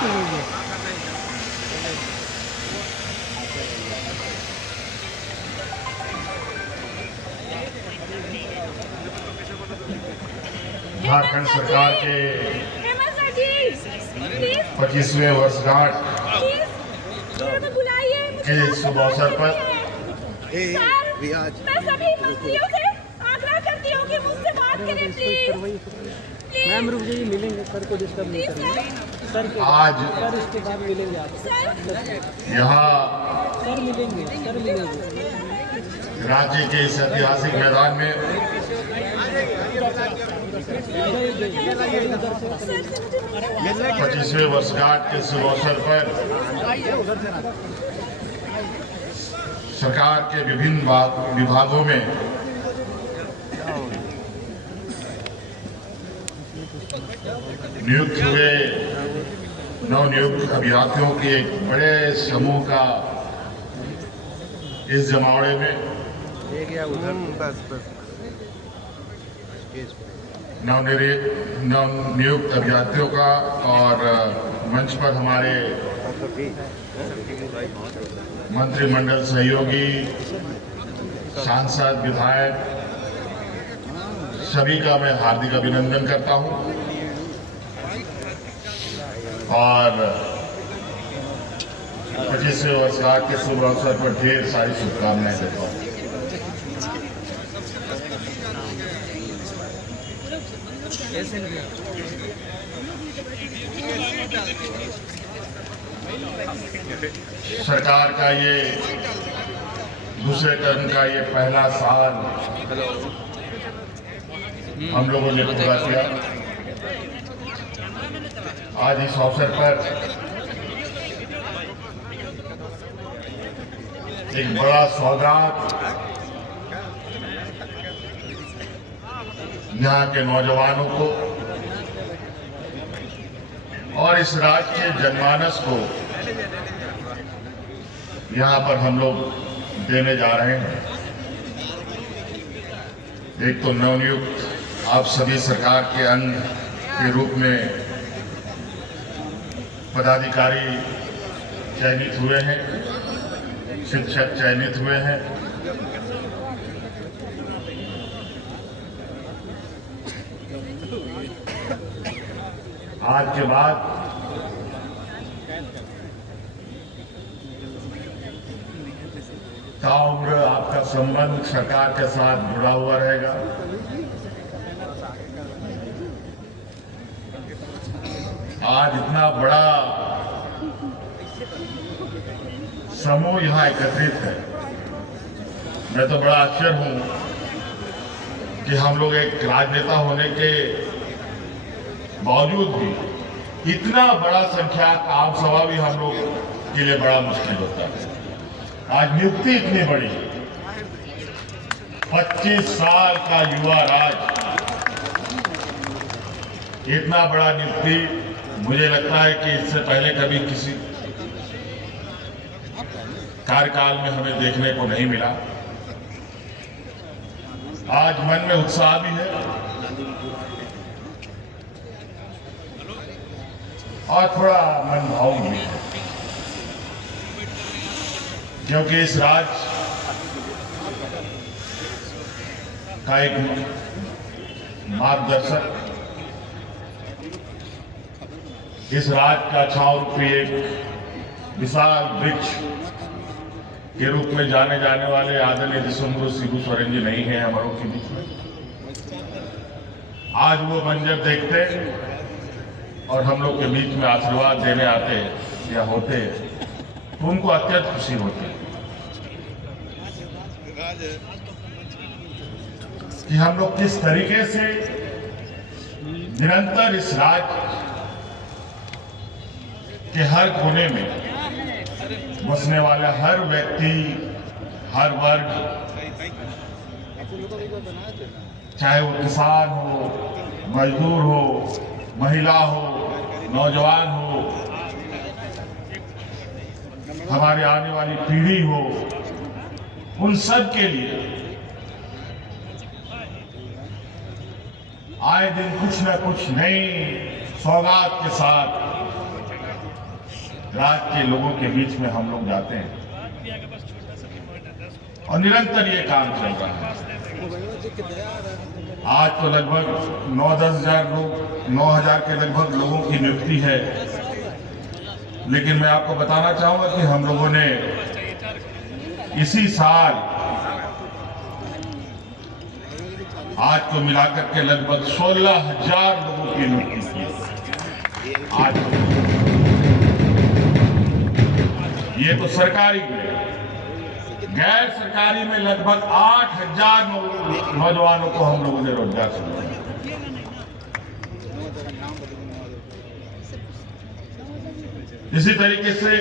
झारखंड सरकार के 25वें वर्षगांठ के शुभ अवसर पर मैं सभी मंत्रियों से आग्रह करती हूँ कि मुझसे बात करें प्लीज। मैम रुक जाइए, मिलेंगे सर को डिस्टर्ब नहीं करेंगे सर के आज सर इसके बाद मिलेंगे आप यहाँ सर मिलेंगे रांची के इस ऐतिहासिक मैदान में 25वें वर्षगांठ के शुभ अवसर पर सरकार के विभिन्न विभागों में नियुक्त हुए नवनियुक्त अभ्यर्थियों के एक बड़े समूह का इस जमावड़े में नवनियुक्त अभ्यर्थियों का और मंच पर हमारे मंत्रिमंडल सहयोगी, सांसद, विधायक सभी का मैं हार्दिक अभिनंदन करता हूं और 25वें वर्षगांठ के शुभ अवसर पर ढेर सारी शुभकामनाएं देता हूं। सरकार का ये दूसरे टर्म का ये पहला साल हम लोगों ने पूरा किया। आज इस अवसर पर एक बड़ा सौगात यहाँ के नौजवानों को और इस राज्य के जनमानस को यहाँ पर हम लोग देने जा रहे हैं। एक तो नवनियुक्त आप सभी सरकार के अंग के रूप में पदाधिकारी चयनित हुए हैं, शिक्षक चयनित हुए हैं। आज के बाद ताउम्र आपका संबंध सरकार के साथ जुड़ा हुआ रहेगा। आज इतना बड़ा समूह यहाँ एकत्रित है। मैं तो बड़ा आश्चर्य हूं कि हम लोग एक राजनेता होने के बावजूद भी इतना बड़ा संख्या आम सभा भी हम लोग के लिए बड़ा मुश्किल होता है। आज नियुक्ति इतनी बड़ी, 25 साल का युवा राज, इतना बड़ा नियुक्ति मुझे लगता है कि इससे पहले कभी किसी कार्यकाल में हमें देखने को नहीं मिला। आज मन में उत्साह भी है और थोड़ा मन भावुक भी है, क्योंकि इस राज्य का एक मार्गदर्शक, इस राज्य का छाव रूपी एक विशाल वृक्ष के रूप में जाने जाने वाले आदरणीय विश्वगुरु शिबू सोरेन जी नहीं है हमारों के बीच में। आज वो मंजर देखते और हम लोग के बीच में आशीर्वाद देने आते या होते तो उनको अत्यंत खुशी होती कि हम लोग किस तरीके से निरंतर इस राज्य के हर कोने में बसने वाला हर व्यक्ति, हर वर्ग, चाहे वो किसान हो, मजदूर हो, महिला हो, नौजवान हो, हमारे आने वाली पीढ़ी हो, उन सब के लिए आए दिन कुछ न कुछ नई सौगात के साथ राज्य के लोगों के बीच में हम लोग जाते हैं और निरंतर ये काम चल रहा है। आज तो लगभग 9-10 हजार लोग, 9,000 के लगभग लोगों की नियुक्ति है। लेकिन मैं आपको बताना चाहूंगा कि हम लोगों ने इसी साल आज को मिलाकर के लगभग 16,000 लोगों की नियुक्ति की। आज ये तो सरकारी में, गैर सरकारी में लगभग 8,000 नौजवानों को हम लोगों ने रोजगार से दिया। इसी तरीके से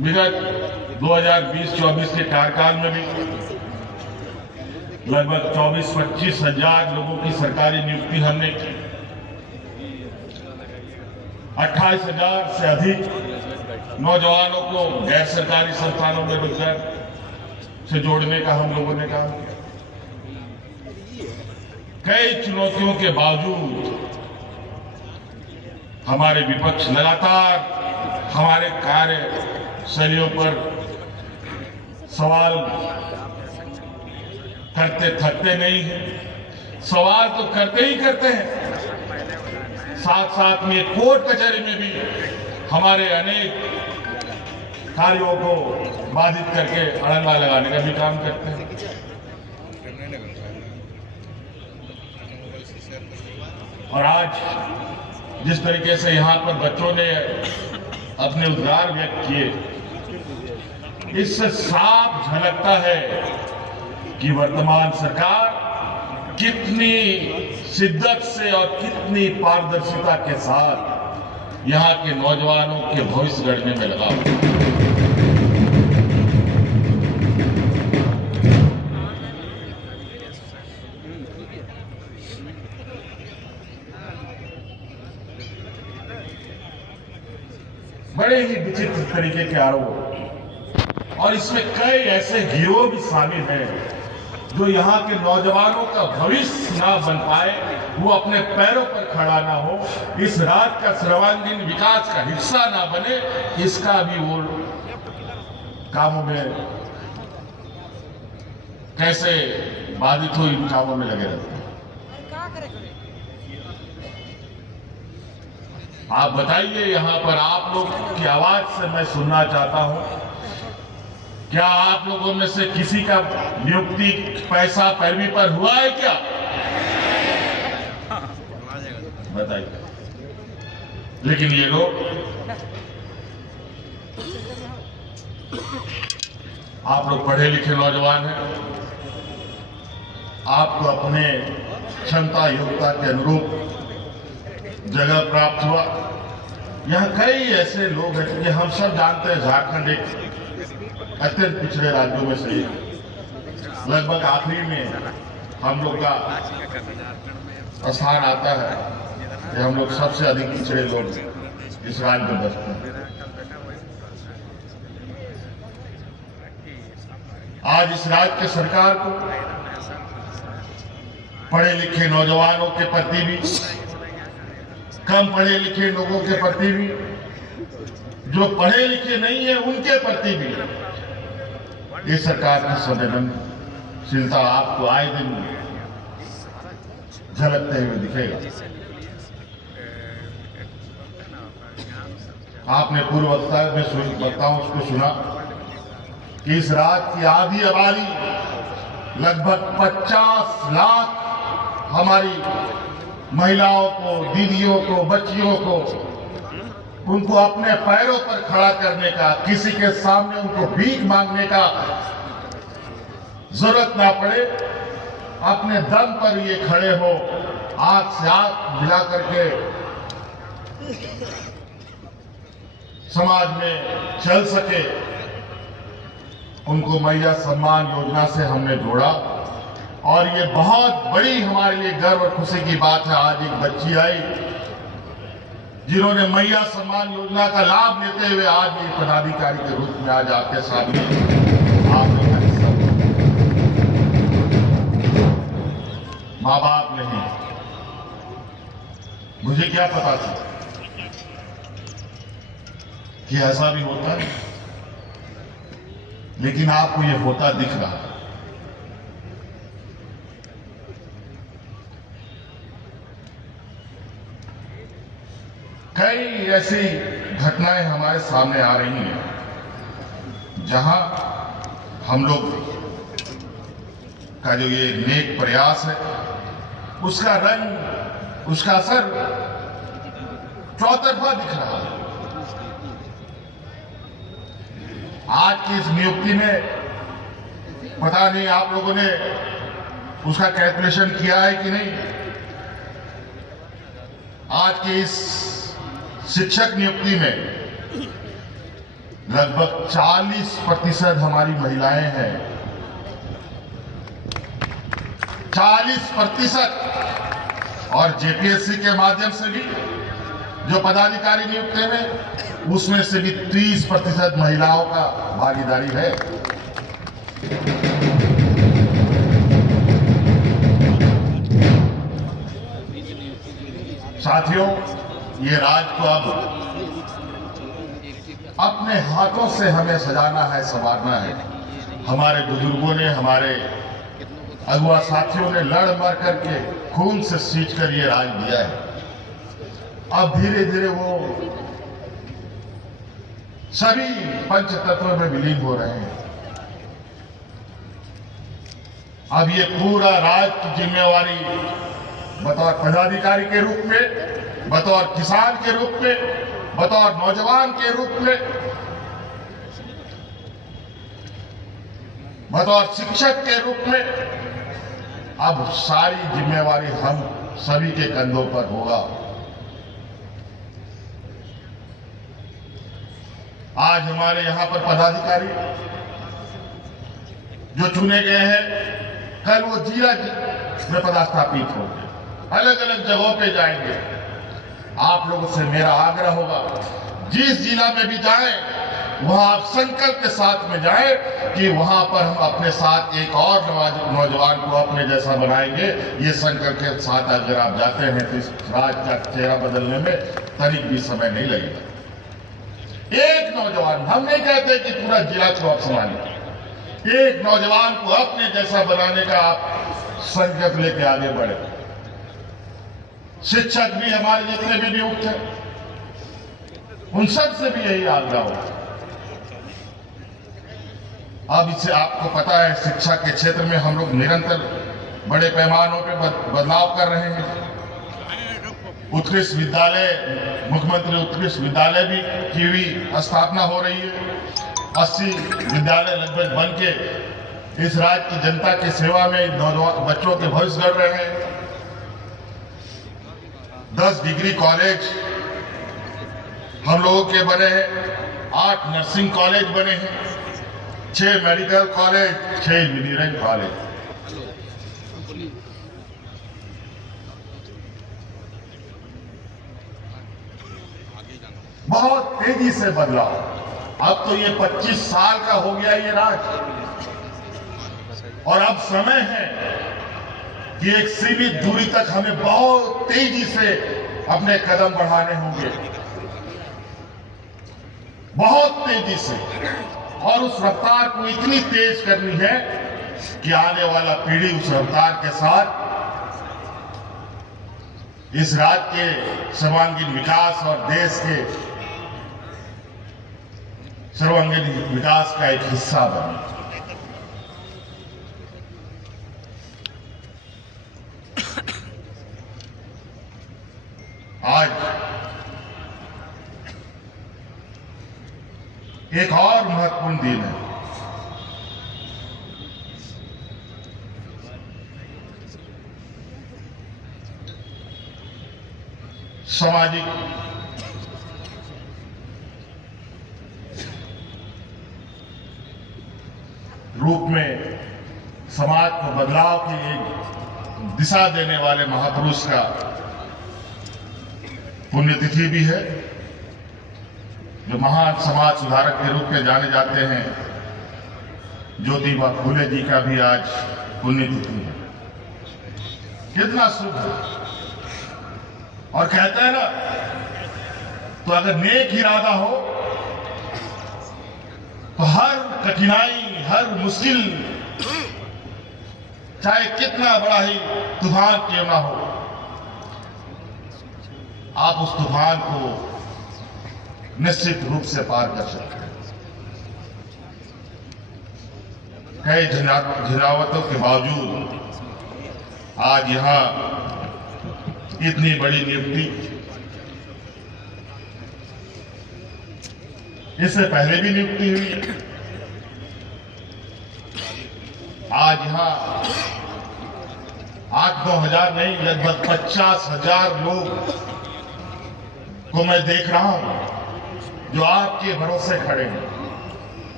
विगत 2020-24 के कार्यकाल में भी लगभग 24-25 हजार लोगों की सरकारी नियुक्ति हमने की। 28,000 से अधिक नौजवानों को गैर सरकारी संस्थानों में रोजगार से जोड़ने का हम लोगों ने काम किया। कई चुनौतियों के बावजूद हमारे विपक्ष लगातार हमारे कार्यशैलियों पर सवाल करते थकते नहीं हैं। सवाल तो करते ही करते हैं, साथ साथ में कोर्ट कचहरी में भी हमारे अनेक कार्यों को बाधित करके अड़ंगा लगाने का भी काम करते हैं। और आज जिस तरीके से यहाँ पर बच्चों ने अपने उद्गार व्यक्त किए, इससे साफ झलकता है कि वर्तमान सरकार कितनी शिद्दत से और कितनी पारदर्शिता के साथ यहाँ के नौजवानों के भविष्य गढ़ने में लगा हुआ है। बड़े ही विचित्र तरीके के आरोप, और इसमें कई ऐसे हीरो भी शामिल हैं जो यहाँ के नौजवानों का भविष्य ना बन पाए, वो अपने पैरों पर खड़ा ना हो, इस राज्य का सर्वांगीण विकास का हिस्सा ना बने, इसका भी वो कामों में कैसे बाधित हो, इन कामों में लगे रहते हैं। आप बताइए, यहाँ पर आप लोग की आवाज से मैं सुनना चाहता हूं, क्या आप लोगों में से किसी का नियुक्ति पैसा पैरवी पर हुआ है क्या? बताइए। लेकिन ये लोग आप लोग पढ़े लिखे नौजवान हैं, आपको अपने क्षमता योग्यता के अनुरूप जगह प्राप्त हुआ। यहाँ कई ऐसे लोग हैं कि हम सब जानते हैं, झारखंड एक अत्यंत पिछड़े राज्यों में से एक, लगभग आखिरी में हम लोग का स्थान आता है कि हम लोग सबसे अधिक पिछड़े लोग इस राज्य में बसते हैं। आज इस राज्य की सरकार को पढ़े लिखे नौजवानों के प्रति भी, कम पढ़े लिखे लोगों के प्रति भी, जो पढ़े लिखे नहीं है उनके प्रति भी इस सरकार की संवेदनशीलता आपको आए दिन झलकते हुए दिखेगा। आपने पूर्व वक्ताओं को सुना कि इस राज्य की आधी आबादी लगभग 50 लाख हमारी महिलाओं को, दीदियों को, बच्चियों को, उनको अपने पैरों पर खड़ा करने का, किसी के सामने उनको भीख मांगने का जरूरत ना पड़े, अपने दम पर ये खड़े हो, आंख से आंख मिला करके समाज में चल सके, उनको मैया सम्मान योजना से हमने जोड़ा। और ये बहुत बड़ी हमारे लिए गर्व और खुशी की बात है, आज एक बच्ची आई जिन्होंने मैया सम्मान योजना का लाभ लेते हुए आज ये पदाधिकारी के रूप में आज आपके सामने आप लोग का हिस्सा। माँ बाप नहीं, मुझे क्या पता था कि ऐसा भी होता है, लेकिन आपको ये होता दिख रहा है। कई ऐसी घटनाएं हमारे सामने आ रही हैं जहां हम लोग का जो ये नेक प्रयास है, उसका रंग, उसका असर चौतरफा दिख रहा है। आज की इस नियुक्ति में पता नहीं आप लोगों ने उसका कैलकुलेशन किया है कि नहीं। आज की इस शिक्षक नियुक्ति में लगभग 40% हमारी महिलाएं हैं। 40%। और जेपीएससी के माध्यम से भी जो पदाधिकारी नियुक्त हैं, उसमें से भी 30% महिलाओं का भागीदारी है। साथियों, ये राज को अब अपने हाथों से हमें सजाना है, संवारना है। हमारे बुजुर्गों ने, हमारे अगुआ साथियों ने लड़ मर करके खून से सींच कर ये राज दिया है। अब धीरे धीरे वो सभी पंच तत्व में विलीन हो रहे हैं। अब ये पूरा राज की जिम्मेवारी बतौर पदाधिकारी के रूप में, बतौर किसान के रूप में, बतौर नौजवान के रूप में, बतौर शिक्षक के रूप में, अब सारी जिम्मेवारी हम सभी के कंधों पर होगा। आज हमारे यहां पर पदाधिकारी जो चुने गए हैं, कल वो जिला में पदस्थापित होंगे, अलग अलग जगहों पे जाएंगे। आप लोगों से मेरा आग्रह होगा, जिस जिला में भी जाएं, वहां आप संकल्प के साथ में जाएं कि वहां पर हम अपने साथ एक और नौजवान को अपने जैसा बनाएंगे। ये संकल्प के साथ अगर आप जाते हैं तो इस राज का चेहरा बदलने में तनिक भी समय नहीं लगेगा। एक नौजवान, हम नहीं कहते कि पूरा जिला को आप संभालिए, एक नौजवान को अपने जैसा बनाने का आप संकल्प लेके आगे बढ़े। शिक्षक भी हमारे जितने भी नियुक्त हैं, उन सब से भी यही आग्रह हो। अब इससे आपको पता है, शिक्षा के क्षेत्र में हम लोग निरंतर बड़े पैमानों पे बदलाव कर रहे हैं। उत्कृष्ट विद्यालय, मुख्यमंत्री उत्कृष्ट विद्यालय भी की भी स्थापना हो रही है। 80 विद्यालय लगभग बन के इस राज्य की जनता की सेवा में नौजवान बच्चों के भविष्य गढ़ रहे हैं। 10 डिग्री कॉलेज हम लोगों के बने हैं, 8 नर्सिंग कॉलेज बने हैं, 6 मेडिकल कॉलेज, 6 इंजीनियरिंग कॉलेज। बहुत तेजी से बदलाव। अब तो ये 25 साल का हो गया ये राज, और अब समय है कि एक सीमित दूरी तक हमें बहुत तेजी से अपने कदम बढ़ाने होंगे, बहुत तेजी से। और उस रफ्तार को इतनी तेज करनी है कि आने वाला पीढ़ी उस रफ्तार के साथ इस राज्य के सर्वांगीण विकास और देश के सर्वांगीण विकास का एक हिस्सा बने। आज एक और महत्वपूर्ण दिन है। सामाजिक रूप में समाज को बदलाव की एक दिशा देने वाले महापुरुष का पुण्यतिथि भी है, जो महान समाज सुधारक के रूप में जाने जाते हैं। ज्योतिबा फूले जी का भी आज पुण्यतिथि है। कितना शुभ है। और कहते हैं ना, तो अगर नेक इरादा हो तो हर कठिनाई, हर मुश्किल, चाहे कितना बड़ा ही तूफान क्यों ना हो, आप उस तूफान को निश्चित रूप से पार कर सकते हैं। कई झंझावतों के बावजूद आज यहां इतनी बड़ी नियुक्ति, इससे पहले भी नियुक्ति हुई। आज यहां 8-9 हजार नहीं, लगभग 50,000 लोग को मैं देख रहा हूं जो आपके भरोसे खड़े हैं,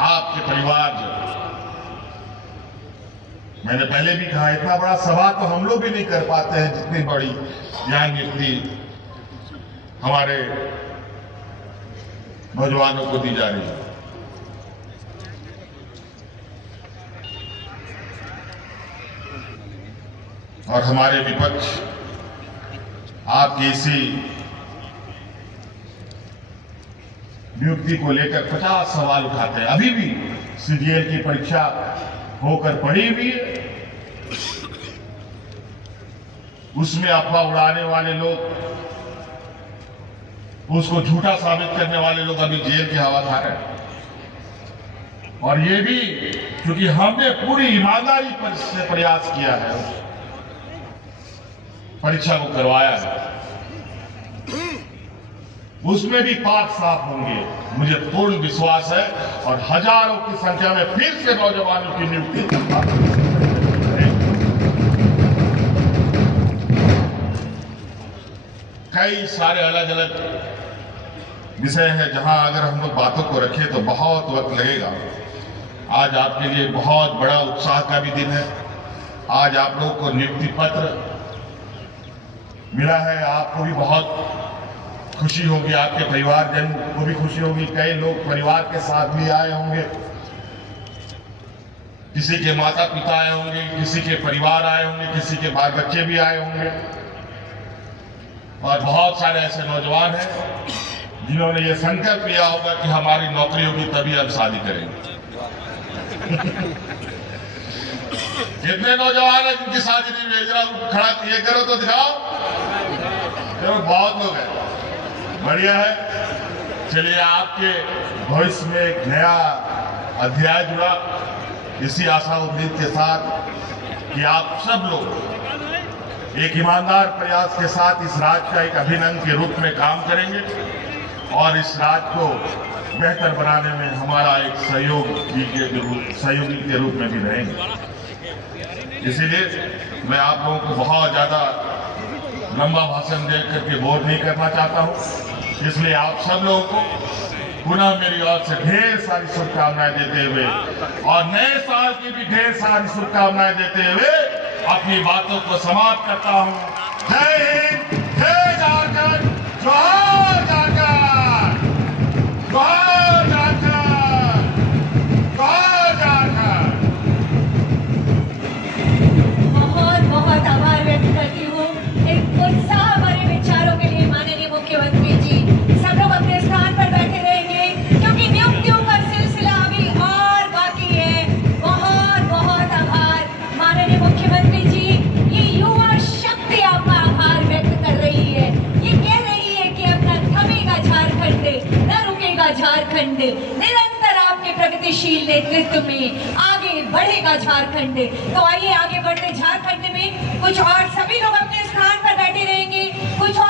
आपके परिवारजन। मैंने पहले भी कहा, इतना बड़ा सभा तो हम लोग भी नहीं कर पाते हैं जितनी बड़ी यहां नियुक्ति हमारे नौजवानों को दी जा रही है। और हमारे विपक्ष आपकी इसी नियुक्ति को लेकर 50 सवाल उठाते हैं। अभी भी सीजीएल की परीक्षा होकर पड़ी हुई है, उसमें अफवाह उड़ाने वाले लोग, उसको झूठा साबित करने वाले लोग अभी जेल की हवा खा रहे हैं। और ये भी क्योंकि हमने पूरी ईमानदारी से प्रयास किया है, परीक्षा को करवाया है, उसमें भी पाक साफ होंगे, मुझे पूर्ण विश्वास है। और हजारों की संख्या में फिर से नौजवानों की नियुक्ति कई सारे अलग अलग विषय है जहां अगर हम लोग बातों को रखें तो बहुत वक्त लगेगा। आज आपके लिए बहुत बड़ा उत्साह का भी दिन है। आज आप लोगों को नियुक्ति पत्र मिला है, आपको भी बहुत खुशी होगी, आपके परिवारजन को भी खुशी होगी। कई लोग परिवार के साथ भी आए होंगे, किसी के माता पिता आए होंगे, किसी के परिवार आए होंगे, किसी के बाल बच्चे भी आए होंगे। और बहुत सारे ऐसे नौजवान हैं जिन्होंने ये संकल्प लिया होगा कि हमारी नौकरी होगी तभी हम शादी करेंगे। कितने नौजवान हैं जिनकी शादी नहीं भेज रहा, खड़ा ये करो तो दिखाओ। चलो बहुत लोग हैं, बढ़िया है। चलिए, आपके भविष्य में एक नया अध्याय जुड़ा, इसी आशा उम्मीद के साथ कि आप सब लोग एक ईमानदार प्रयास के साथ इस राज्य का एक अभिन्न अंग के रूप में काम करेंगे और इस राज्य को बेहतर बनाने में हमारा एक सहयोगी के रूप में भी रहेंगे। इसीलिए मैं आप लोगों को बहुत ज्यादा लंबा भाषण दे करके बोर नहीं करना चाहता हूं। इसलिए आप सब लोगों को पुनः मेरी ओर से ढेर सारी शुभकामनाएं देते हुए और नए साल की भी ढेर सारी शुभकामनाएं देते हुए अपनी बातों को समाप्त करता हूं। जय हिंद, जय झारखंड, जोहार झारखंड, जोहार झारखंड, जोहार झारखंड। बहुत बहुत आभार व्यक्त करती हूँ एक उत्साह भरे विचारों के लिए माननीय मुख्यमंत्री जी। सब लोग अपने स्थान पर बैठे रहेंगे क्योंकि नियुक्तियों का सिलसिला अभी और बाकी है। बहुत बहुत आभार माननीय मुख्यमंत्री जी। ये युवा शक्ति आपका आभार व्यक्त कर रही है, ये कह रही है कि अब न थमेगा झारखंड, न रुकेगा झारखंड, निरंतर आपके प्रगतिशील नेतृत्व में आगे बढ़ेगा झारखंड। तो आइए आगे बढ़ते झारखंड में कुछ और